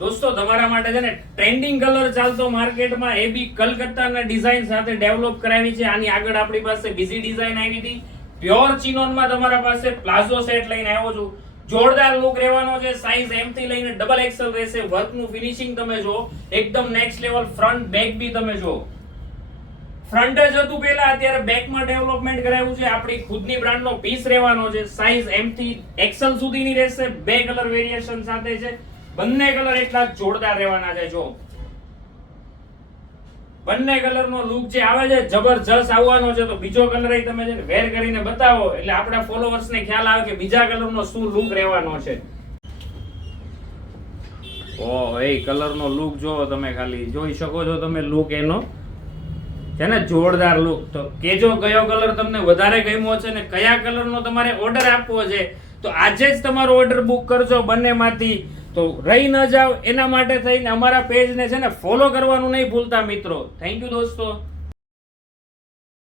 દોસ્તો તમારા માટે છે ને ટ્રેન્ડિંગ કલર ચાલતો માર્કેટમાં એ બી કલકત્તાના ડિઝાઇન સાથે ડેવલપ કરાવી છે. આની આગળ આપણી પાસે બીજી ડિઝાઇન આવી હતી. પ્યોર ચિનોનમાં તમારા પાસે પ્લાઝો સેટ લઈને આવ્યો છું. જોરદાર લુક રહેવાનો છે. સાઈઝ M થી લઈને ડબલ XL રહેશે. વર્કનું ફિનિશિંગ તમે જો એકદમ નેક્સ્ટ લેવલ. ફ્રન્ટ બેક બી તમે જો. ફ્રન્ટ જ હતું પહેલા, અત્યારે બેકમાં ડેવલપમેન્ટ કરાવ્યું છે. આપણી ખુદની બ્રાન્ડનો પીસ રહેવાનો છે. સાઈઝ M થી XL સુધીની રહેશે. બે કલર વેરિએશન સાથે છે. બંને કલર એટલા જોરદાર રહેવાના છે. જો બંને કલરનો લુક જે આવે છે જબરજસ્ત આવવાનો છે. તો બીજો કલર તમે છે વેર કરીને બતાવો એટલે આપણા ફોલોઅર્સને ખ્યાલ આવે કે બીજા કલરનો શું લુક રહેવાનો છે. ઓહ, એ કલરનો લુક જો તમે ખાલી જોઈ શકો છો તમે લુક એનો છે ને જોરદાર લુક. તો કેજો કયો કલર તમને વધારે ગમ્યો છે ને કયા કલરનો તમારે ઓર્ડર આપવો છે. તો આજે જ તમારો ઓર્ડર બુક કરજો બંનેમાંથી. તો રહી ન જાવ એના માટે થઈને અમારા પેજને છે ને ફોલો કરવાનું નહીં ભૂલતા મિત્રો. થેન્ક યુ દોસ્તો.